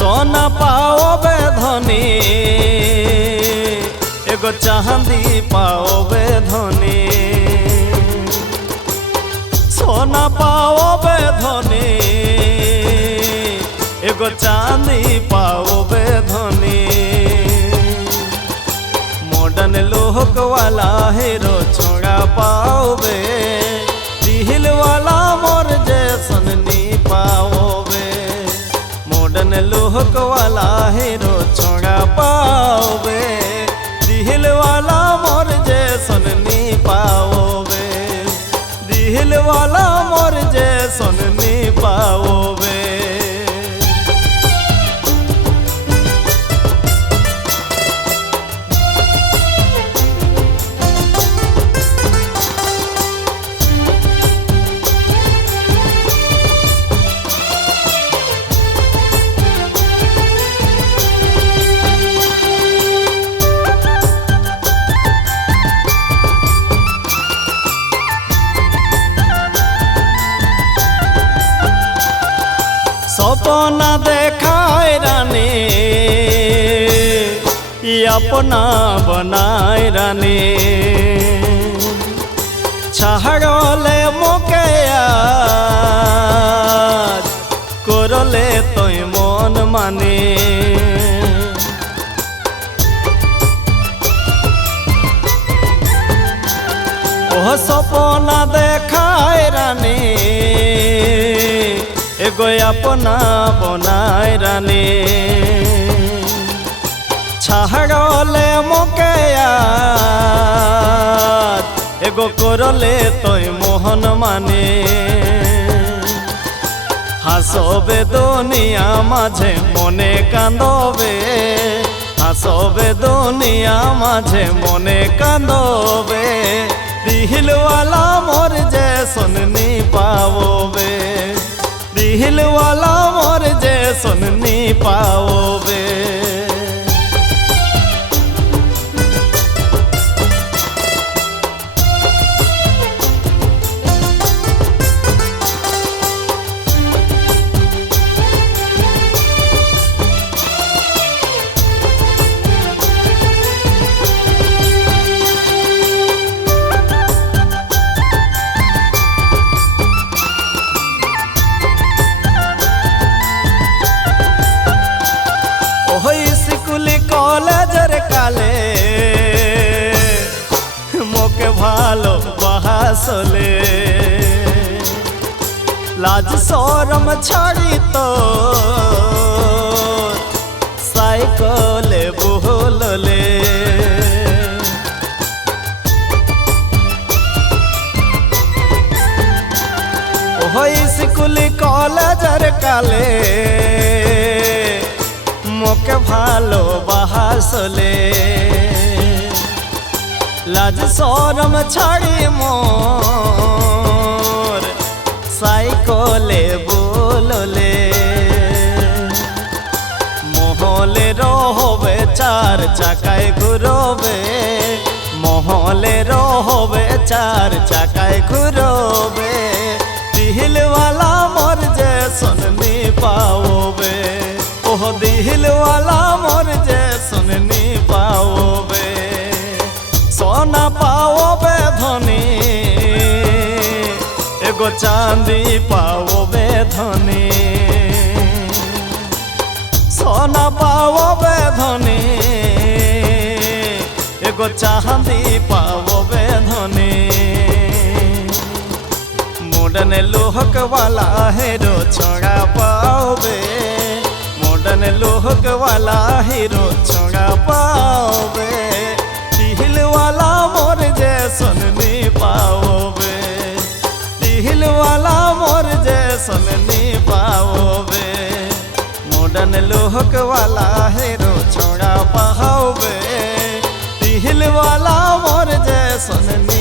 सोना पाओ बे धनी एगो चांदी पाओ बे धनी सोना पाओ बे धनी एगो चांदी पाओ बे धनी मॉडर्न लोक वाला हीरो छोड़ा पाओ बे दिल वाला मोर जैसन नी पाओ बे मॉडर्न लोक वाला हीरो छोड़ा पाओ बे दिल वाला मोर जैसन नी पाओ बे दिल वाला मोर जैसन नी पाओ बे। सपना देखाए रानी अपना बनाए रानी छाड़ले मोके करले तोय मन माने ओ सपना देखाए रानी एगो अपना बनाए रानी छाड़ले मोके एगो करले तोय मोहन माने हासबे दुनिया माझे मने कांदबे हासबे दुनिया माझे मने कांदबे दिल वाला मोर जैसन नी पाओबे दिल वाला मोर जैसन नी पाओबे। कॉलेजर काले मोके भालो बहासले लाज शरम छाड़ी तो साइकले बोलले ओहो स्कूल कॉलेजर काले मोके भालो बहासले लाज शरम छाड़ी मोर साइकले बोलले मोहले रहोबे चार चकाय घुरोबे मोहले रहोबे चार चकाय घुरोबे दिल वाला मोर जैसन नी पाओबे ओह दिल वाला मोर जैसन नी पाओबे सोना पाओबे धनी एगो चांदी पाओबे धनी सोना पाओबे धनी एगो चांदी पाओबे धनी मॉडर्न लोक वाला हीरो छोड़ा पाओबे मॉडर्न लोक वाला हीरो छोड़ा पाओबे दिल वाला मोर जैसन नी पाओबे दिल वाला मोर जैसन नी पाओबे मॉडर्न लोक वाला हीरो छोड़ा पाओबे दिल वाला मोर जैसन नी